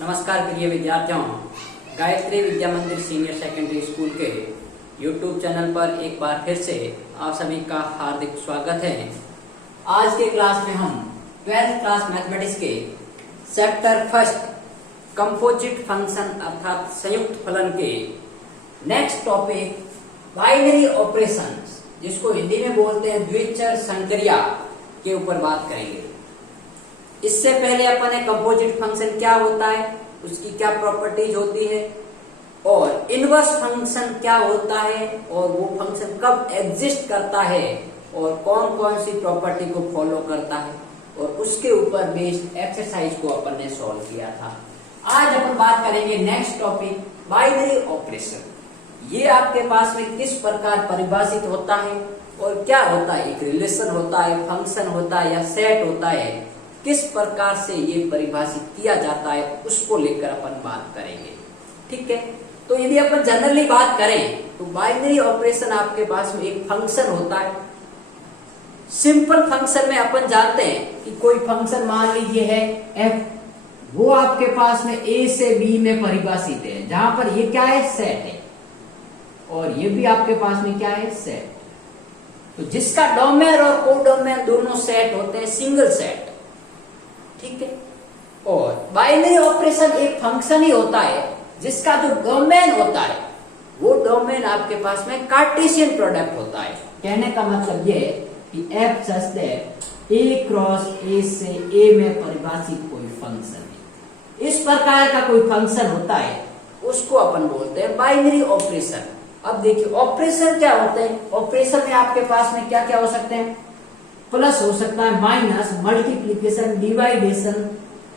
नमस्कार प्रिय विद्यार्थियों, गायत्री विद्या मंदिर सीनियर सेकेंडरी स्कूल के YouTube चैनल पर एक बार फिर से आप सभी का हार्दिक स्वागत है। आज के क्लास में हम 12th क्लास मैथमेटिक्स के चैप्टर फर्स्ट कंपोजिट फंक्शन अर्थात संयुक्त फलन के नेक्स्ट टॉपिक बाइनरी ऑपरेशंस, जिसको हिंदी में बोलते हैं द्विचर संक्रिया, के ऊपर बात करेंगे। इससे पहले अपन ने कंपोजिट फंक्शन क्या होता है, उसकी क्या प्रॉपर्टीज होती है, और इनवर्स फंक्शन क्या होता है और वो फंक्शन कब एग्जिस्ट करता है और कौन कौन सी प्रॉपर्टी को फॉलो करता है, और उसके ऊपर बेस्ड एक्सरसाइज को अपन ने सॉल्व किया था। आज अपन बात करेंगे नेक्स्ट टॉपिक बाइनरी ऑपरेशन। ये आपके पास में किस प्रकार परिभाषित होता है और क्या होता है, एक रिलेशन होता है, फंक्शन होता है या सेट होता है, किस प्रकार से ये परिभाषित किया जाता है, उसको लेकर अपन बात करेंगे। ठीक है, तो यदि अपन जनरली बात करें तो बाइनरी ऑपरेशन आपके पास में एक फंक्शन होता है। सिंपल फंक्शन में अपन जानते हैं कि कोई फंक्शन मान लीजिए है f, वो आपके पास में a से b में परिभाषित है, जहां पर ये क्या है, सेट है, और ये भी आपके पास में क्या है, सेट। तो जिसका डोमेन और कोडोमेन दोनों सेट होते हैं, सिंगल सेट। ठीक है, और बाइनरी ऑपरेशन एक फंक्शन ही होता है जिसका जो डोमेन होता है वो डोमेन आपके पास में कार्टेशियन प्रोडक्ट होता है। कहने का मतलब ये है कि f such that a cross a से a में परिभाषित कोई फंक्शन है, इस प्रकार का कोई फंक्शन होता है, उसको अपन बोलते हैं बाइनरी ऑपरेशन। अब देखिए ऑपरेशन क्या होते हैं। ऑपरेशन में आपके पास में क्या क्या हो सकते हैं, प्लस हो सकता है, माइनस, मल्टीप्लीकेशन, डिवाइडेशन,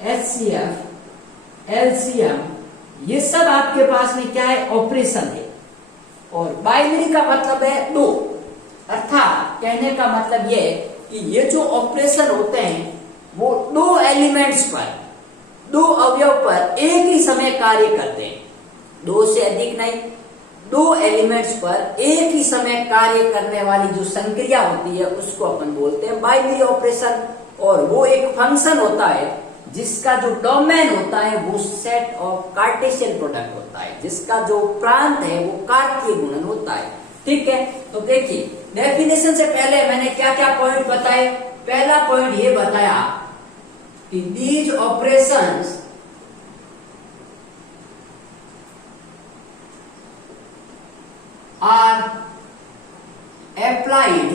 एचसीएफ, एलसीएम, ये सब आपके पास में क्या है, ऑपरेशन है। और बाइनरी का मतलब है दो, अर्थात कहने का मतलब ये कि ये जो ऑपरेशन होते हैं वो दो एलिमेंट्स पर, दो अवयव पर एक ही समय कार्य करते हैं, दो से अधिक नहीं, दो एलिमेंट्स पर एक ही समय कार्य करने वाली जो संक्रिया होती है उसको अपन बोलते हैं बाइनरी ऑपरेशन। और वो एक फंक्शन होता है जिसका जो डोमेन होता है वो सेट ऑफ कार्टेशियन प्रोडक्ट होता है, जिसका जो प्रांत है वो कार्तीय गुणन होता है। ठीक है, तो देखिए डेफिनेशन से पहले मैंने क्या क्या पॉइंट बताए। पहला पॉइंट ये बताया कि these operations are applied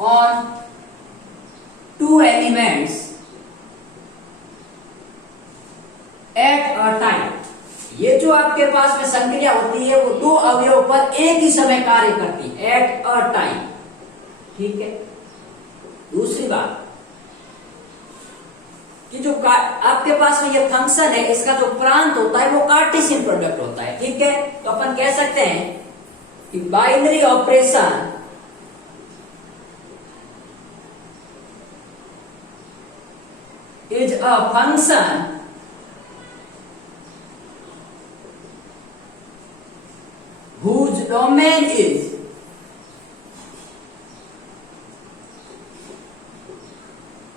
on two elements at a time। ये जो आपके पास में संक्रिया होती है वो दो अवयव पर एक ही समय कार्य करती है, एट अ टाइम। ठीक है, दूसरी बात कि जो आपके पास में ये फंक्शन है, इसका जो प्रांत होता है वो कार्टेशियन प्रोडक्ट होता है। ठीक है, तो अपन कह सकते हैं कि binary operation is a function whose domain is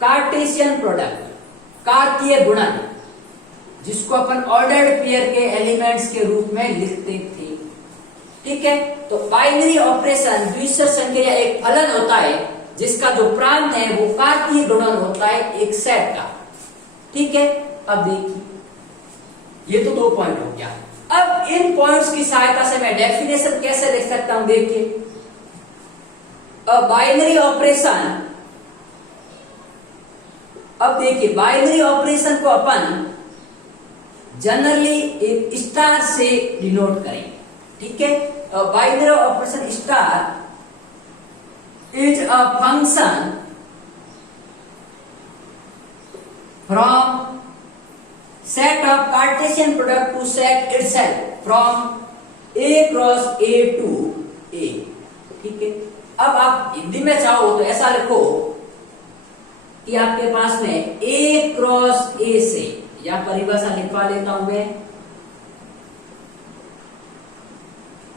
Cartesian product, कार्तीय गुणन, जिसको अपन ऑर्डर्ड पेयर के एलिमेंट्स के रूप में लिखते थे। ठीक है, तो बाइनरी ऑपरेशन द्विचर संक्रिया एक फलन होता है जिसका जो प्रांत है वो कार्तीय गुणन होता है एक सेट का। ठीक है, अब देखिए ये तो दो पॉइंट हो गया। अब इन पॉइंट्स की सहायता से मैं डेफिनेशन कैसे लिख सकता हूं, देखिए अ बाइनरी ऑपरेशन। अब देखिए बाइनरी ऑपरेशन को अपन जनरली एक स्टार से डिनोट करेंगे। ठीक है, binary operation star is a function from set of cartesian product to set itself from A cross A to A. ठीक है, अब आप हिंदी में चाहो तो ऐसा लिखो कि आपके पास में a क्रॉस a से, या परिभाषा लिखवा लेता हूं मैं,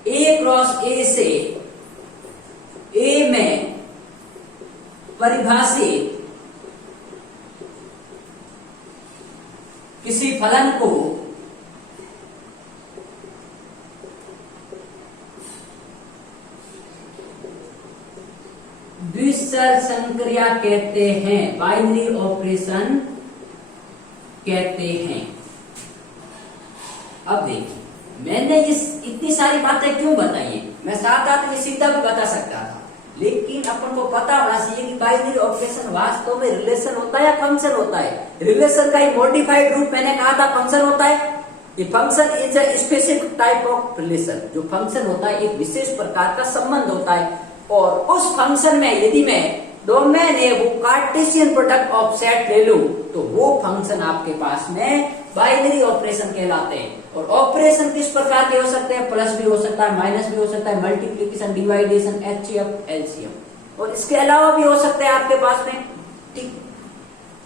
a क्रॉस a से a में परिभाषित द्विस्तर संक्रिया कहते हैं, बाइनरी ऑपरेशन कहते हैं। अब देखिए मैंने इतनी सारी बातें क्यों बताई है, मैं साथ साथ ये सीधा भी बता सकता था, लेकिन अपन को पता होना चाहिए कि बाइनरी ऑपरेशन वास्तव में रिलेशन होता है या फंक्शन होता है। रिलेशन का एक मॉडिफाइड रूप मैंने कहा था फंक्शन होता है। ये function is a specific type of relation. जो फंक्शन होता है एक विशेष प्रकार का संबंध होता है, और उस फंक्शन में यदि मैं डोमेन है वो कार्टेशियन प्रोडक्ट ऑफ सेट ले लूं तो वो फंक्शन आपके पास में बाइनरी ऑपरेशन कहलाते हैं। और ऑपरेशन किस प्रकार के हो सकते हैं, प्लस भी हो सकता है, माइनस भी हो सकता है, मल्टीप्लीकेशन, डिवाइडेशन, एचसीएफ, एलसीएम, और इसके अलावा भी हो सकते हैं आपके पास में। ठीक,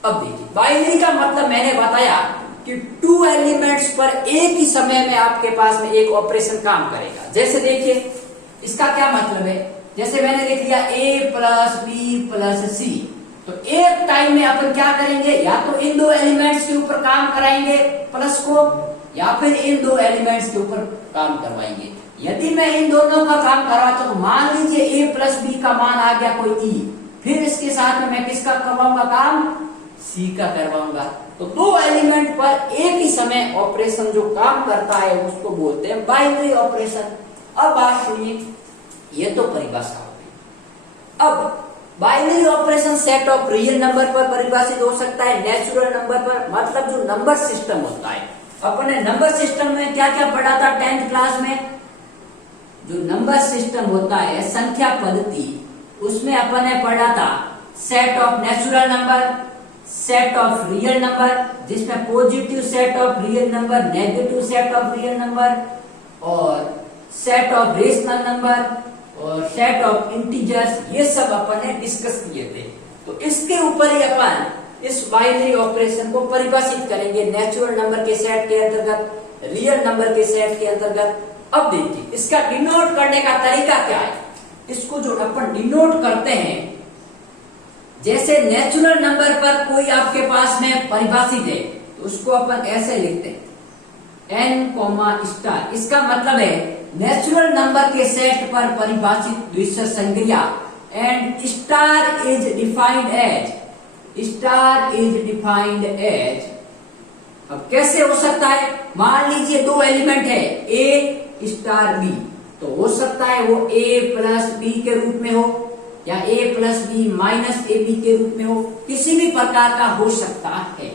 अब देखिए बाइनरी का मतलब मैंने बताया कि 2 एलिमेंट्स पर एक ही समय में आपके पास में एक ऑपरेशन काम करेगा। जैसे देखिए इसका क्या मतलब है, जैसे मैंने लिख लिया a प्लस बी प्लस सी, तो एक टाइम में अपन क्या करेंगे, या तो इन 2 एलिमेंट्स के ऊपर काम कराएंगे प्लस को, या फिर इन 2 एलिमेंट्स के ऊपर काम करवाएंगे। यदि मैं इन दोनों का काम करवाता तो मान लीजिए a प्लस बी का मान आ गया कोई e, फिर इसके साथ में मैं किसका करवाऊंगा काम, c का करवाऊंगा। तो 2 एलिमेंट पर एक ही समय ऑपरेशन जो काम करता है उसको बोलते हैं बाइनरी ऑपरेशन। अब बात सुनिए, ये तो परिभाषा हो गई। अब binary operation set of real number पर परिभाषित हो सकता है, नेचुरल नंबर पर, मतलब जो नंबर सिस्टम होता है। अपन ने नंबर सिस्टम में क्या क्या पढ़ा था 10th क्लास में, जो नंबर सिस्टम होता है संख्या पद्धति, उसमें अपन ने पढ़ा था set of natural number, set of real number, जिसमें positive set of real number, negative set of real number, और सेट ऑफ रेशनल नंबर, और सेट ऑफ इंटीजर्स, ये सब अपन ने डिस्कस किए थे। तो इसके ऊपर ही अपन इस बाइनरी ऑपरेशन को परिभाषित करेंगे, नेचुरल नंबर के सेट के अंतर्गत, रियल नंबर के सेट के अंतर्गत। अब देखिए इसका डिनोट करने का तरीका क्या है। इसको जो अपन डिनोट करते हैं, जैसे नेचुरल नंबर पर कोई आपके पास में परिभाषित है तो उसको अपन ऐसे लिखते हैं n, स्टार। इसका मतलब है नेचुरल नंबर के सेट पर परिभाषित द्विस्तर संक्रिया, and star is defined as. अब कैसे हो सकता है, मान लीजिए 2 एलिमेंट है a स्टार b, तो हो सकता है वो a प्लस बी के रूप में हो, या a plus B minus A B के रूप में हो, किसी भी प्रकार का हो सकता है।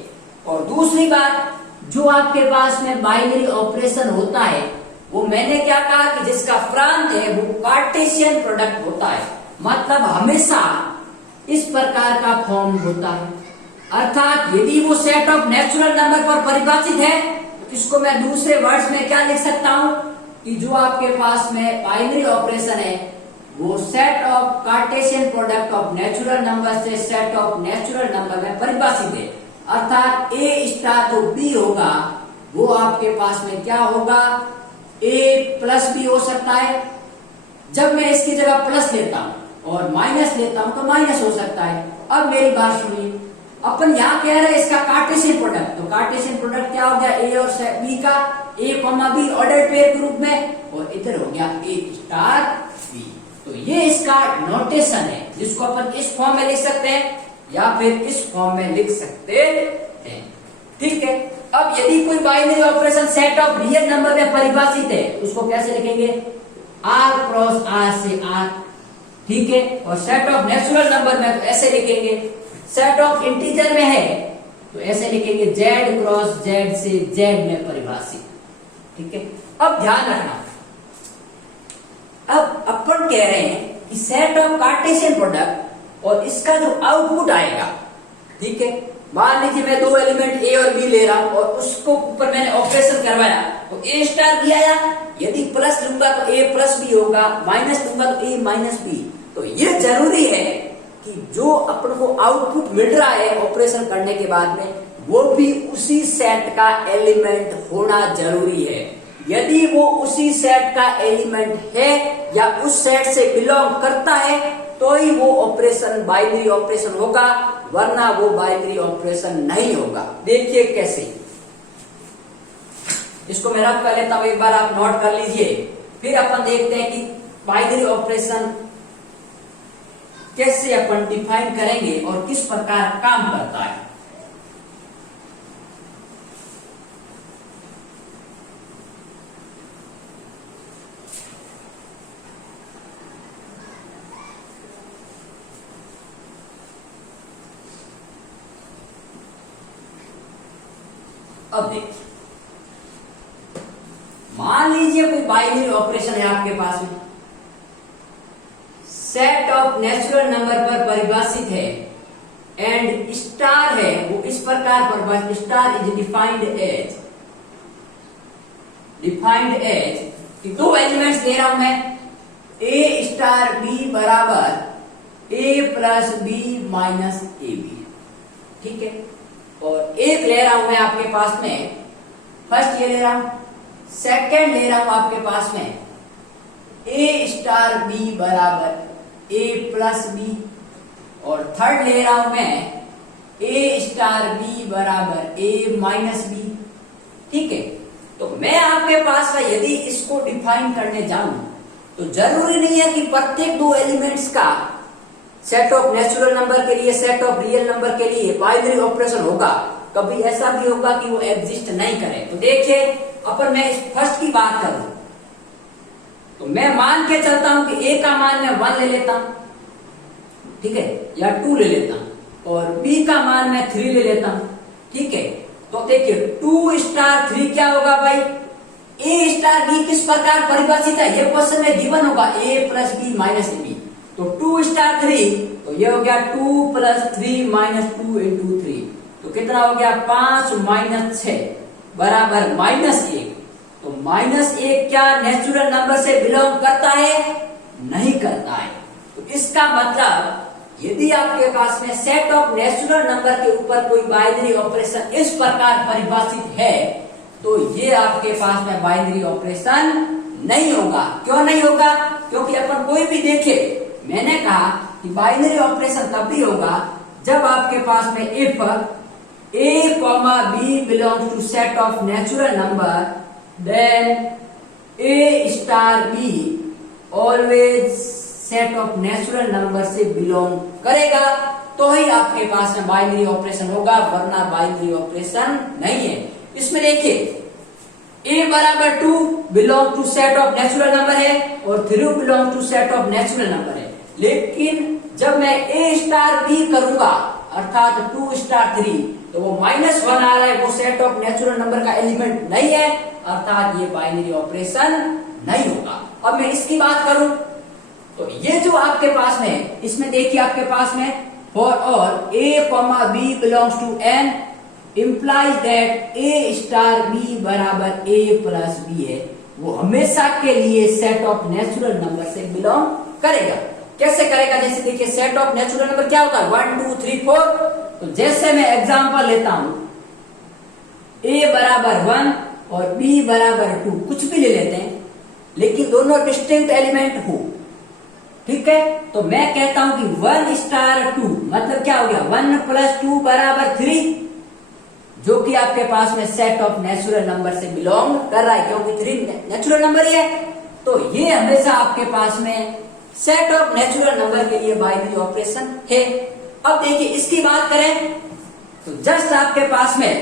और दूसरी बात, जो आपके पास में बाइनरी ऑपरेशन होता है वो मैंने क्या कहा कि जिसका प्रांत है वो कार्टेशियन प्रोडक्ट होता है, मतलब हमेशा इस प्रकार का फॉर्म होता है। अर्थात यदि वो सेट ऑफ नेचुरल नंबर पर परिभाषित है तो इसको मैं दूसरे वर्ड्स में क्या लिख सकता हूं कि जो आपके पास में बाइनरी ऑपरेशन है वो set of cartesian product of natural number से सेट ऑफ नेचुरल नंबर में परिभाषित है। अर्थात a स्टार जो b होगा वो आपके पास में क्या होगा, a प्लस बी हो सकता है। जब मैं इसकी जगह प्लस लेता हूं और माइनस लेता हूं तो माइनस हो सकता है। अब मेरी बात सुनिए, अपन यहाँ कह रहे हैं इसका कार्टेशियन प्रोडक्ट, तो कार्टेशियन प्रोडक्ट क्या हो गया, a और b का, a, b ऑर्डर पेयर के रूप में, और इधर हो गया a स्टार b। तो ये इसका नोटेशन है जिसको अपन इस फॉर्म में लिख सकते हैं या फिर इस फॉर्म में लिख सकते हैं। ठीक है। अब यदि कोई binary operation set of real number में परिभाषित है तो उसको कैसे लिखेंगे, r क्रॉस r से r। ठीक है। और सेट ऑफ नेचुरल नंबर में तो ऐसे लिखेंगे, सेट ऑफ इंटीजर में है तो ऐसे लिखेंगे z क्रॉस z से z में परिभाषित। ठीक है। अब ध्यान रखना, अब अपन कह रहे हैं कि सेट ऑफ कार्टेशियन प्रोडक्ट और इसका जो आउटपुट आएगा, ठीक है, मान लीजिए मैं 2 एलिमेंट a और b ले रहा हूं और उसको ऊपर मैंने ऑपरेशन करवाया तो a स्टार भी आया, यदि प्लस लूंगा तो a प्लस b होगा, माइनस लूंगा तो a माइनस b। तो ये जरूरी है कि जो अपन को आउटपुट मिल रहा है ऑपरेशन करने के बाद में वो भी उसी सेट का एलिमेंट होना जरूरी है। यदि वो उसी सेट का एलिमेंट है या उस सेट से बिलोंग करता है तो ही वो ऑपरेशन बाइनरी ऑपरेशन होगा, वरना वो बाइनरी ऑपरेशन नहीं होगा। देखिए कैसे, इसको मैं रब कर लेता हूं, एक बार आप नोट कर लीजिए, फिर अपन देखते हैं कि बाइनरी ऑपरेशन कैसे अपन डिफाइन करेंगे और किस प्रकार काम करता है। अब देखिए, मान लीजिए कोई बाइनरी ऑपरेशन है आपके पास में, सेट ऑफ नेचुरल नंबर पर परिभाषित है एंड स्टार है वो इस प्रकार परिभाषित, स्टार इज डिफाइंड एज कि दो एलिमेंट्स ले रहा हूं मैं, ए स्टार बी बराबर A plus B minus A B, ठीक है। और एक ले रहा हूं मैं आपके पास में, फर्स्ट ये ले रहा हूं, सेकंड ले रहा हूं आपके पास में ए स्टार बी बराबर ए प्लस बी, और थर्ड ले रहा हूं मैं ए स्टार बी बराबर ए माइनस बी, ठीक है। तो मैं आपके पास में यदि इसको डिफाइन करने जाऊं तो जरूरी नहीं है कि प्रत्येक दो एलिमेंट्स का सेट ऑफ नेचुरल नंबर के लिए, सेट ऑफ रियल नंबर के लिए बाइनरी ऑपरेशन होगा। कभी ऐसा भी होगा कि वो एग्जिस्ट नहीं करे। तो देखिए, अपन मैं फर्स्ट की बात करूं तो मैं मान के चलता हूं कि ए का मान मैं 1 ले लेता हूं, ठीक है, या 2 ले लेता हूं, और बी का मान मैं 3 ले लेता हूं, ठीक है। तो देखिए 2 स्टार 3 क्या होगा भाई, ए स्टार बी किस प्रकार परिभाषित है ये क्वेश्चन में गिवन होगा, ए प्लस बी माइनस बी। तो 2 स्टार 3 तो ये हो गया 2 प्लस 3 माइनस 2 इंटू 3, तो कितना हो गया 5 माइनस 6 बराबर -1। तो -1 क्या नेचुरल नंबर से बिलोंग करता है? नहीं करता है। तो इसका मतलब यदि आपके पास में सेट ऑफ नेचुरल नंबर के ऊपर कोई बाइनरी ऑपरेशन इस प्रकार परिभाषित है तो ये आपके पास में बाइनरी ऑपरेशन नहीं होगा। क्यों नहीं होगा? क्योंकि अपन कोई भी देखे, मैंने कहा कि बाइनरी ऑपरेशन तब भी होगा जब आपके पास में if a, b belongs to set of natural number then a star b always set of natural number से बिलोंग करेगा, तो ही आपके पास में बाइनरी ऑपरेशन होगा, वरना बाइनरी ऑपरेशन नहीं है। इसमें देखिए a बराबर 2 belong to set of natural number है और 3 belong to set of natural number है, लेकिन जब मैं a स्टार b करूंगा अर्थात 2 स्टार 3 तो वो -1 आ रहा है, वो सेट ऑफ नेचुरल नंबर का एलिमेंट नहीं है, अर्थात ये बाइनरी ऑपरेशन नहीं होगा। अब मैं इसकी बात करूं तो ये जो आपके पास में, इसमें देखिए आपके पास में for all a, b belongs to n implies that a star b बराबर a प्लस b है, वो हमेशा के लिए सेट ऑफ नेचुरल नंबर से बिलोंग करेगा। कैसे करेगा? जैसे देखिए सेट ऑफ नेचुरल नंबर क्या होता है 1 2 3 4। तो जैसे मैं एग्जांपल लेता हूं a बराबर 1 और b बराबर 2, कुछ भी ले लेते हैं लेकिन दोनों डिस्टिंक्ट एलिमेंट हो, ठीक है। तो मैं कहता हूं कि 1 स्टार 2 मतलब क्या हो गया 1 प्लस 2 बराबर 3, जो कि आपके पास में सेट ऑफ नेचुरल नंबर से बिलोंग कर रहा है, क्योंकि 3 नेचुरल नंबर ही है। तो ये हमेशा आपके पास में सेट ऑफ नेचुरल नंबर के लिए बाइनरी ऑपरेशन है। अब देखिए इसकी बात करें तो जस्ट आपके पास में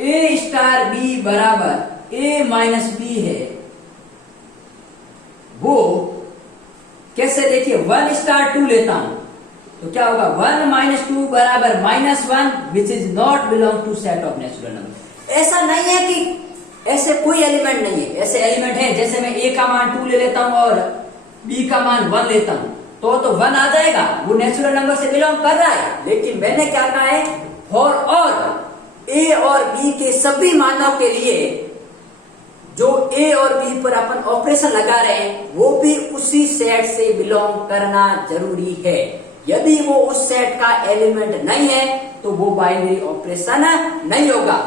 a स्टार b बराबर a माइनस बी है, वो कैसे? देखिए 1 स्टार 2 लेता हूं तो क्या होगा 1 माइनस 2 बराबर -1 which is not belong to set of natural number. ऐसा नहीं है कि ऐसे कोई एलिमेंट नहीं है, ऐसे एलिमेंट है जैसे मैं a का मान 2 ले लेता हूं और b का मान 1 लेता हूं तो 1 आ जाएगा, वो नेचुरल नंबर से बिलोंग कर रहा है। लेकिन मैंने क्या कहा है, फॉर ऑल a और b के सभी मानों के लिए जो a और b पर अपन ऑपरेशन लगा रहे हैं वो भी उसी सेट से बिलोंग करना जरूरी है। यदि वो उस सेट का एलिमेंट नहीं है तो वो बाइनरी ऑपरेशन नहीं होगा।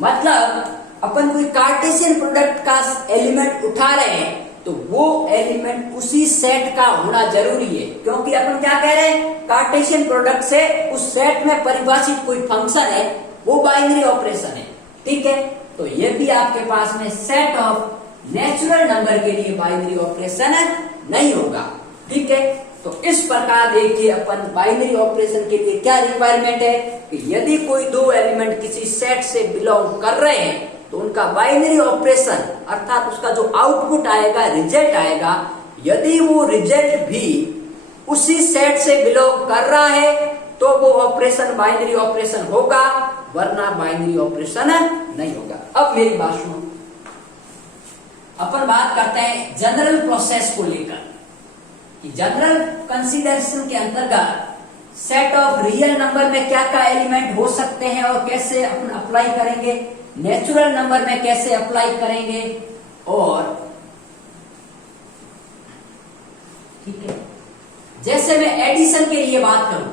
मतलब अपन कोई कार्टेशियन प्रोडक्ट का एलिमेंट उठा रहे हैं तो वो एलिमेंट उसी सेट का होना जरूरी है, क्योंकि अपन क्या कह रहे हैं, कार्टेशियन प्रोडक्ट से उस सेट में परिभाषित कोई फंक्शन है वो बाइनरी ऑपरेशन है, ठीक है। तो ये भी आपके पास में सेट ऑफ नेचुरल नंबर के लिए बाइनरी ऑपरेशन नहीं होगा। ठीक है। तो इस प्रकार देखिए अपन बाइनरी ऑपरेशन के लिए क्या रिक्वायरमेंट है कि यदि कोई दो एलिमेंट किसी सेट से बिलोंग कर रहे हैं तो उनका बाइनरी ऑपरेशन अर्थात उसका जो आउटपुट आएगा, रिजल्ट आएगा, यदि वो रिजल्ट भी उसी सेट से बिलोंग कर रहा है तो वो ऑपरेशन बाइनरी ऑपरेशन होगा, वरना बाइनरी ऑपरेशन नहीं होगा। अब मेरी बात सुनो, अपन बात करते हैं जनरल प्रोसेस को लेकर। जनरल कंसीडरेशन के अंतर्गत सेट ऑफ रियल नंबर में क्या क्या एलिमेंट हो सकते हैं और कैसे अपन अप्लाई करेंगे, नेचुरल नंबर में कैसे अप्लाई करेंगे, और ठीक है। जैसे मैं एडिशन के लिए बात करूं,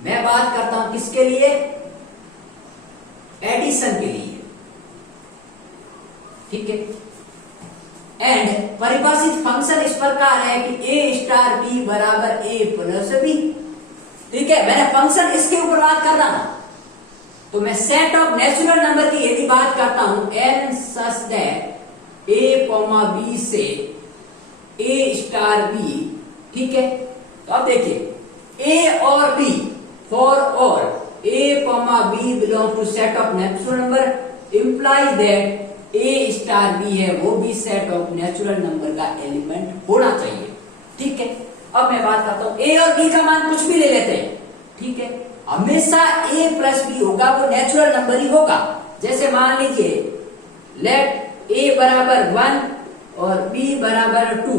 मैं बात करता हूं किसके लिए, एडिशन के लिए, ठीक है। एंड परिभाषित फंक्शन इस प्रकार है कि a स्टार b बराबर a प्लस b, ठीक है। मैंने फंक्शन इसके ऊपर बात कर रहा हूं, तो मैं सेट ऑफ नेचुरल नंबर की यदि बात करता हूं n such that a b से a स्टार b, ठीक है। तो अब देखिए a और b फॉर और a b belong to set of natural number implies that a star b है वो भी सेट ऑफ नेचुरल नंबर का एलिमेंट होना चाहिए, ठीक है। अब मैं बात करता हूं a और b का मान कुछ भी ले लेते हैं, ठीक है। हमेशा a प्लस b होगा, वो नेचुरल नंबर ही होगा। जैसे मान लीजिए लेट a बराबर 1 और b बराबर 2,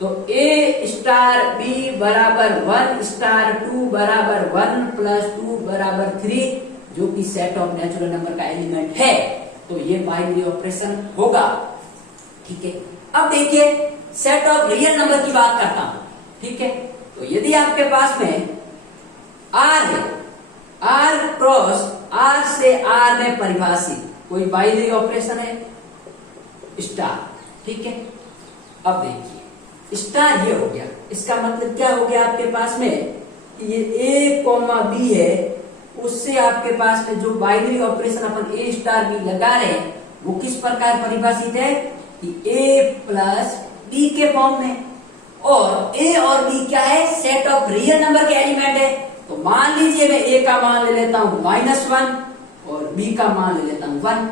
तो a स्टार b बराबर 1 स्टार 2 बराबर 1 प्लस 2 बराबर 3, जो कि सेट ऑफ नेचुरल नंबर का एलिमेंट है, तो ये बाइनरी ऑपरेशन होगा, ठीक है। अब देखिए सेट ऑफ रियल नंबर की बात करता हूं, ठीक है। तो यदि आपके पास में r है, r क्रॉस r से r में परिभाषित कोई बाइनरी ऑपरेशन है स्टार, ठीक है। अब देखिए स्टार ये हो गया, इसका मतलब क्या हो गया आपके पास में, ये a b है, उससे आपके पास में जो binary operation upon a star b लगा रहे हैं वो किस प्रकार परिभाषित है कि a प्लस b के फॉर्म में, और a और b क्या है, सेट ऑफ रियल नंबर के एलिमेंट है। तो मान लीजिए मैं a का मान ले लेता हूं -1 और b का मान ले लेता हूं 1,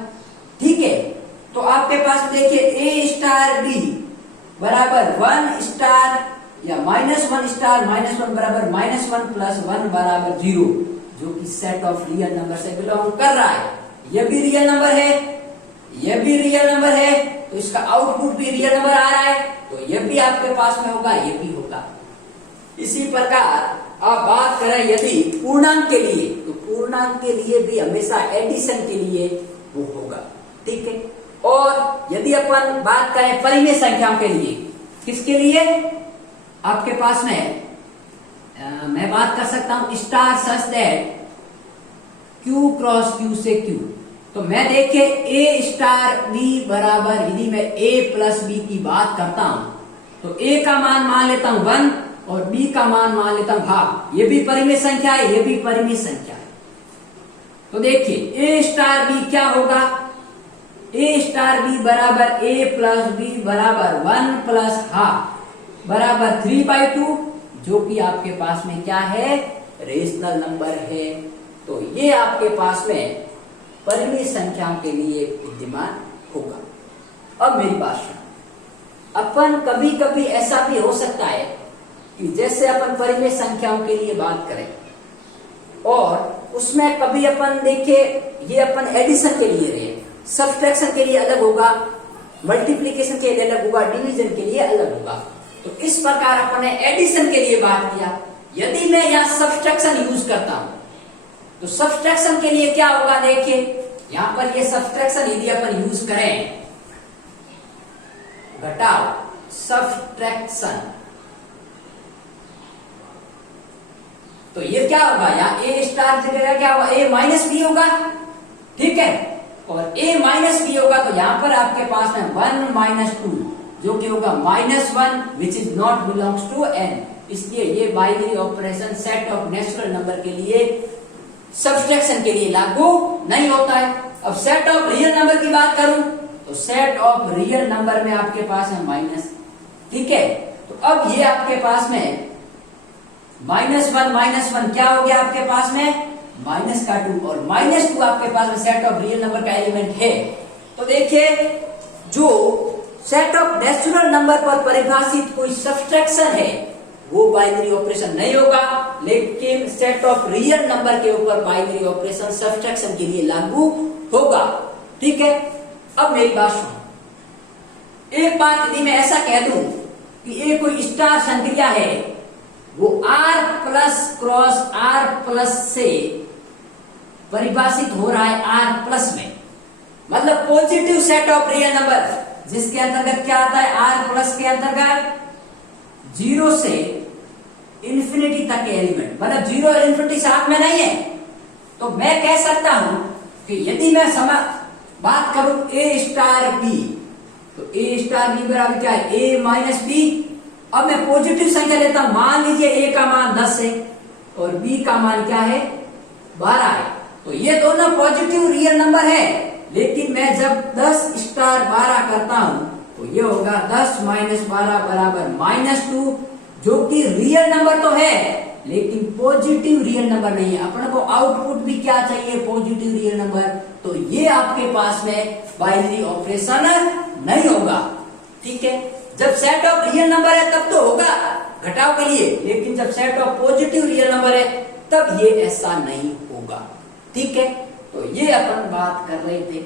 ठीक है। तो आपके पास देखिए a स्टार b बराबर 1 स्टार या -1 स्टार -1 बराबर -1 प्लस 1 बराबर 0, जो कि सेट ऑफ रियल नंबर से बिलोंग कर रहा है। यह भी रियल नंबर है, यह भी रियल नंबर है, तो इसका आउटपुट भी रियल नंबर आ रहा है, तो यह भी आपके पास में होगा, यह भी होगा। इसी प्रकार आप बात करें यदि पूर्णांक के लिए, तो पूर्णांक के लिए भी हमेशा एडिशन के लिए वो होगा, ठीक है। और यदि अपन बात करें परिमेय संख्याओं के लिए, किसके लिए आपके पास में मैं बात कर सकता हूं star such that Q cross Q से Q, तो मैं देखिए a स्टार b बराबर, यदि मैं a प्लस b की बात करता हूं तो a का मान लेता हूं 1 और b का मान लेता हूं हाफ, ये भी परिमेय संख्या है, ये भी परिमेय संख्या है। तो देखिए a स्टार b क्या होगा, a स्टार b बराबर a प्लस b बराबर 1 प्लस हाफ बराबर 3/2, जो कि आपके पास में क्या है, रेशनल नंबर है। तो ये आपके पास में परिमेय संख्याओं के लिए विद्यमान होगा। अब मेरी बात सुनो, अपन कभी कभी ऐसा भी हो सकता है कि जैसे अपन परिमेय संख्याओं के लिए बात करें और उसमें कभी अपन देखिए ये अपन एडिशन के लिए रहे, सब्सट्रैक्शन के लिए अलग होगा, मल्टीप्लिकेशन के लिए अलग होगा, डिवीजन के लिए अलग होगा। तो इस प्रकार अपन ने एडिशन के लिए बात किया। यदि मैं यहाँ सब्सट्रैक्शन यूज करता हूं तो सब्सट्रैक्शन के लिए क्या होगा, देखिए यहां पर ये सब्सट्रैक्शन यदि अपन यूज करें, घटाओ सब्सट्रैक्शन, तो ये क्या होगा, यहाँ a स्टार जगह क्या होगा, a माइनस बी होगा, ठीक है। और a माइनस बी होगा तो यहां पर आपके पास में 1 माइनस 2, जो कि होगा -1 which is not belongs to n। इसलिए ये binary operation set of natural number के लिए सब्सट्रैक्शन के लिए लागू नहीं होता है। अब सेट ऑफ रियल नंबर की बात करूं तो सेट ऑफ रियल नंबर में आपके पास है माइनस, ठीक है। तो अब ये आपके पास में माइनस वन क्या हो गया आपके पास में माइनस का 2, और माइनस 2 आपके पास में सेट ऑफ रियल नंबर का एलिमेंट है। तो देखिए जो सेट ऑफ नेचुरल नंबर पर परिभाषित कोई सब्सट्रैक्शन है वो बाइनरी ऑपरेशन नहीं होगा, लेकिन सेट ऑफ रियल नंबर के ऊपर बाइनरी ऑपरेशन सब्सट्रैक्शन के लिए लागू होगा। ठीक है, अब मेरी बात सुनो। एक बात यदि मैं ऐसा कह दूं कि ये कोई स्टार संक्रिया है, वो r plus cross r plus से परिभाषित हो रहा है r प्लस में, मतलब positive set of real number, जिसके अंतर्गत क्या आता है r प्लस के अंतर्गत 0 से इंफिनिटी तक के एलिमेंट, मतलब 0 और इंफिनिटी साथ में नहीं है। तो मैं कह सकता हूं कि यदि मैं बात करूं a स्टार बी, तो a स्टार बी बराबर क्या है a माइनस बी। अब मैं पॉजिटिव संख्या लेता हूं, मान लीजिए a का मान 10 है और b का मान क्या है 12 है, तो ये दोनों पॉजिटिव रियल नंबर है। लेकिन मैं जब 10 स्टार 12 करता हूं तो ये होगा 10 माइनस 12 बराबर -2, जो कि रियल नंबर तो है लेकिन पॉजिटिव रियल नंबर नहीं है। अपने को आउटपुट भी क्या चाहिए पॉजिटिव रियल नंबर, तो ये आपके पास में बाइनरी ऑपरेशन नहीं होगा। ठीक है, जब सेट ऑफ रियल नंबर है तब तो होगा घटाव के लिए, लेकिन जब set of positive real number है तब ये ऐसा नहीं होगा। ठीक है, तो ये अपन बात कर रहे थे।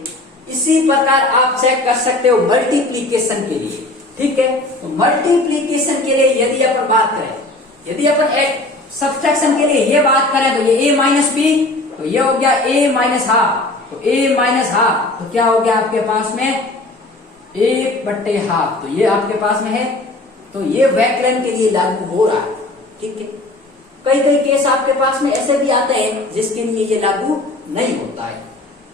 इसी प्रकार आप चेक कर सकते हो मल्टीप्लीकेशन के लिए। ठीक है, तो मल्टीप्लीकेशन के लिए यदि अपन बात करें, यदि अपन एक सब्सट्रैक्शन के लिए ये बात करें तो ये a माइनस बी, तो ये हो गया a माइनस हाफ, तो a माइनस हाफ तो क्या हो गया आपके पास में 1/2, तो ये आपके पास में है। तो ये वैकलन के लिए लागू हो रहा है। ठीक है, कई कई केस आपके पास में ऐसे भी आते हैं जिसके लिए ये लागू नहीं होता है।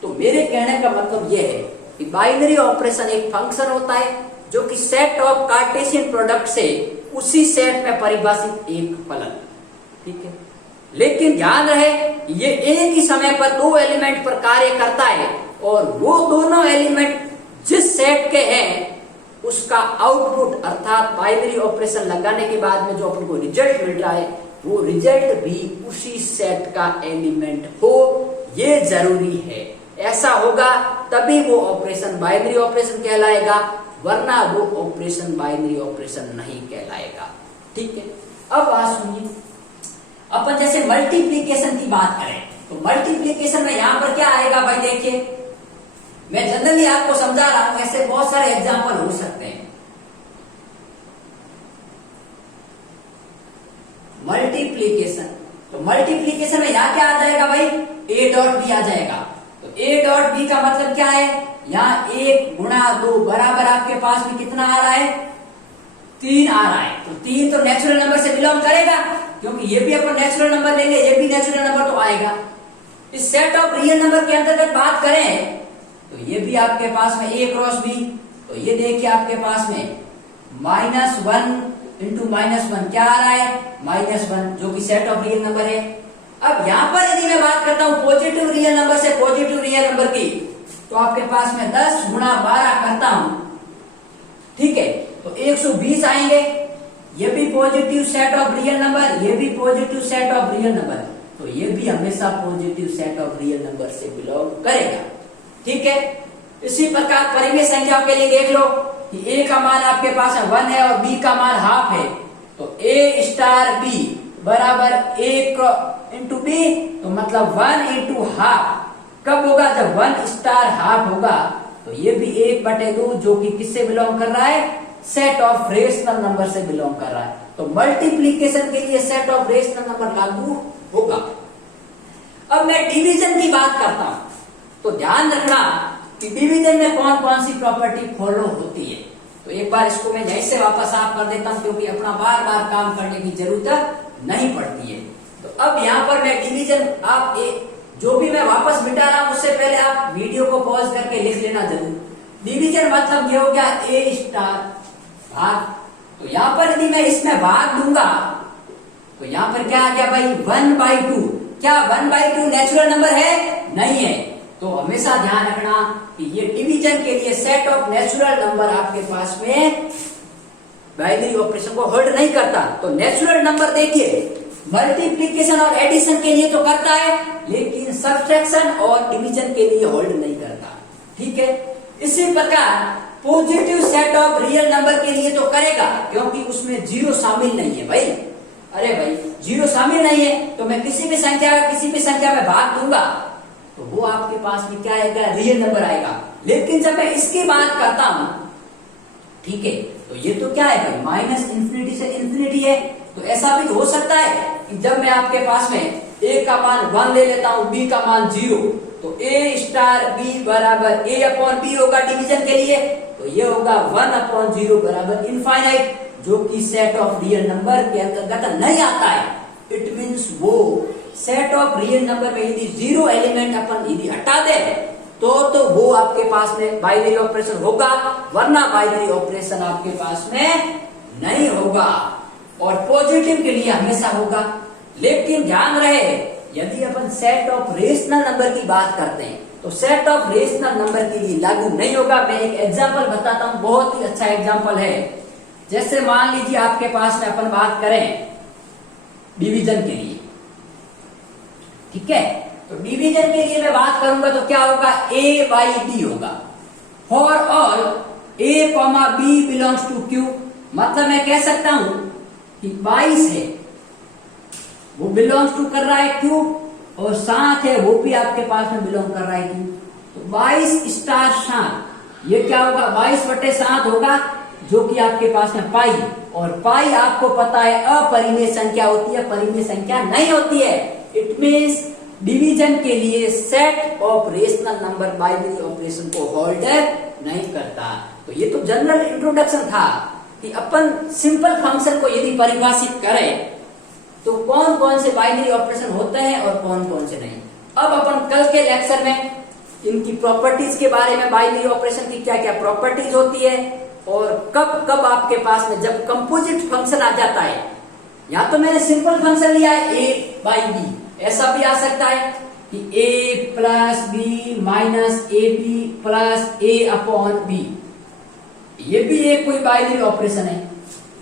तो मेरे कहने का मतलब ये है कि बाइनरी ऑपरेशन एक फंक्शन होता है जो कि सेट ऑफ कार्टेशियन प्रोडक्ट से उसी सेट में परिभाषित एक फलन। ठीक है, लेकिन ध्यान रहे ये एक ही समय पर 2 एलिमेंट पर कार्य करता है, और वो दोनों एलिमेंट जिस सेट के हैं उसका आउटपुट अर्थात बाइनरी ऑपरेशन लगाने के बाद में जो अपन को रिजल्ट मिल रहा है वो रिजल्ट भी उसी सेट का एलिमेंट हो, ये जरूरी है। ऐसा होगा तभी वो ऑपरेशन बाइनरी ऑपरेशन कहलाएगा, वरना वो ऑपरेशन बाइनरी ऑपरेशन नहीं कहलाएगा। ठीक है, अब बात सुनिए, अपन जैसे मल्टीप्लीकेशन की बात करें तो मल्टीप्लीकेशन में यहां पर क्या आएगा भाई, देखिए मैं जनरली आपको समझा रहा हूं, ऐसे बहुत सारे एग्जाम्पल हो सकते हैं। मल्टीप्लीकेशन, तो मल्टीप्लीकेशन में यहां क्या आ जाएगा भाई a डॉट बी आ जाएगा। तो a डॉट बी का मतलब क्या है, यहाँ 1 गुणा 2 बराबर आपके पास में कितना आ रहा है 3 आ रहा है। तो 3 तो नेचुरल नंबर से बिलोंग करेगा, क्योंकि ये भी अपन नेचुरल नंबर लेंगे, ये भी नेचुरल नंबर तो आएगा। इस सेट ऑफ रियल नंबर के अंतर्गत बात करें तो ये भी आपके पास में a क्रॉस b, तो ये देखिए आपके पास में -1 इंटू -1 क्या आ रहा है -1, जो कि सेट ऑफ रियल नंबर है। अब यहां पर यदि मैं बात करता हूं पॉजिटिव रियल नंबर से पॉजिटिव रियल नंबर की, तो आपके पास में 10 गुणा 12 करता हूं। ठीक है, तो 120 आएंगे। ये भी positive set of real number, ये भी positive set of real number, तो ये भी हमेशा positive set of real number से बिलोंग करेगा। ठीक है, इसी प्रकार परिमेय संख्याओं के लिए देख लो कि a का मान आपके पास 1 है और b का मान हाफ है, तो a स्टार b बराबर a इंटू b, तो मतलब 1 इंटू हाफ कब होगा, जब 1 स्टार हाफ होगा। तो ये भी 1/2 जो कि किससे बिलोंग कर रहा है, सेट ऑफ रेशनल नंबर से बिलोंग कर रहा है। तो मल्टीप्लीकेशन के लिए सेट ऑफ रेशनल नंबर लागू होगा। अब मैं डिवीजन की बात करता हूं, तो ध्यान रखना कि डिवीजन में कौन कौन सी प्रॉपर्टी फॉलो होती है। तो एक बार इसको मैं यहीं से वापस साफ कर देता हूं, क्योंकि अपना बार बार काम करने की जरूरत नहीं पड़ती है। तो अब यहाँ पर मैं डिवीजन, आप जो भी मैं वापस मिटा रहा हूं उससे पहले आप वीडियो को पॉज करके लिख लेना जरूर। डिवीजन मतलब ये हो गया a स्टार भाग, तो यहाँ पर यदि मैं इसमें भाग दूंगा तो यहाँ पर क्या आ गया भाई 1/2। क्या 1/2 नेचुरल नंबर है? नहीं है। तो हमेशा ध्यान रखना कि ये डिवीजन के लिए सेट ऑफ नेचुरल नंबर आपके पास में बाइनरी ऑपरेशन को होल्ड नहीं करता। तो नेचुरल नंबर देखिए मल्टीप्लिकेशन और एडिशन के लिए तो करता है, लेकिन सब्ट्रैक्शन और डिवीजन के लिए होल्ड नहीं करता। ठीक है, इसी प्रकार positive set of real number के लिए तो करेगा, क्योंकि उसमें जीरो शामिल नहीं है भाई। अरे भाई जीरो शामिल नहीं है तो मैं किसी भी संख्या में भाग दूंगा तो वो आपके पास में क्या आएगा, रियल नंबर आएगा। लेकिन जब मैं इसकी बात करता हूं, ठीक है, तो ये तो क्या है भाई, माइनस इंफिनिटी से इंफिनिटी है। तो ऐसा भी हो सकता है कि जब मैं आपके पास में a का मान 1 ले लेता हूं, b का मान 0, तो a स्टार b बराबर a अपॉन b होगा डिवीजन के लिए, तो ये होगा 1 अपॉन 0 बराबर इनफाइनाइट, जो कि सेट ऑफ रियल नंबर के अंतर्गत नहीं आता है। इट मीन्स वो सेट ऑफ रियल नंबर में यदि 0 एलिमेंट अपन यदि हटा दे तो वो आपके पास में बाइनरी ऑपरेशन होगा, वरना बाइनरी ऑपरेशन आपके पास में नहीं होगा। और पॉजिटिव के लिए हमेशा होगा। लेकिन ध्यान रहे, यदि अपन सेट ऑफ रेशनल नंबर की बात करते हैं तो सेट ऑफ रेशनल नंबर के लिए लागू नहीं होगा। मैं एक एग्जांपल बताता हूं, बहुत ही अच्छा एग्जांपल है। जैसे मान लीजिए आपके पास में अपन बात करें डिवीजन के लिए, ठीक है, तो डिवीजन के लिए मैं बात करूंगा तो क्या होगा, a बाई b होगा। For all a, b belongs to q, मतलब मैं कह सकता हूं कि 22 है, वो बिलोंग्स टू कर रहा है q, और 7 है वो भी आपके पास में बिलोंग कर रहा है q। तो 22 स्टार 7, ये क्या होगा, 22/7 होगा, जो कि आपके पास में पाई। और पाई आपको पता है अपरिमेय संख्या होती है, परिमेय संख्या नहीं होती है। इट मीन्स डिवीजन के लिए set of rational number binary operation को होल्ड नहीं करता। तो ये तो जनरल इंट्रोडक्शन था कि अपन सिंपल फंक्शन को यदि परिभाषित करें तो कौन कौन से बाइनरी ऑपरेशन होते हैं और कौन कौन से नहीं। अब अपन कल के लेक्चर में इनकी प्रॉपर्टीज के बारे में, बाइनरी ऑपरेशन की क्या क्या प्रॉपर्टीज होती है और कब कब आपके पास में जब कंपोजिट फंक्शन आ जाता है, या तो मैंने सिंपल फंक्शन लिया है a बाई b, ऐसा भी आ सकता है कि a प्लस b minus ab plus a upon b, ये भी एक कोई बाइनरी ऑपरेशन है।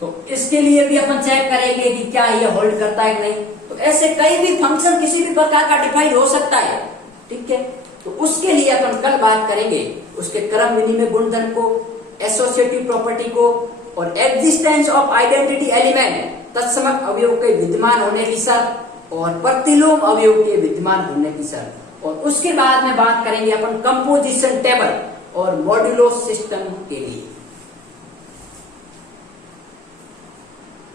तो इसके लिए भी अपन चेक करेंगे कि क्या ये होल्ड करता है कि नहीं। तो ऐसे कई भी फंक्शन किसी भी प्रकार का डिफाइन हो सकता है, ठीक है। तो उसके लिए अपन कल बात करेंगे उसके क्रम विनिमय गुणधर्म को, एसोसिएटिव प्रॉपर्टी को, और एग्जिस्टेंस ऑफ आइडेंटिटी एलिमेंट, तत्समक अवयव के विद्यमान होने की शर्त और प्रतिलोम अवयव के विद्यमान होने की शर्त। और उसके बाद में बात करेंगे अपन कंपोजिशन टेबल और मॉड्यूलो सिस्टम के लिए।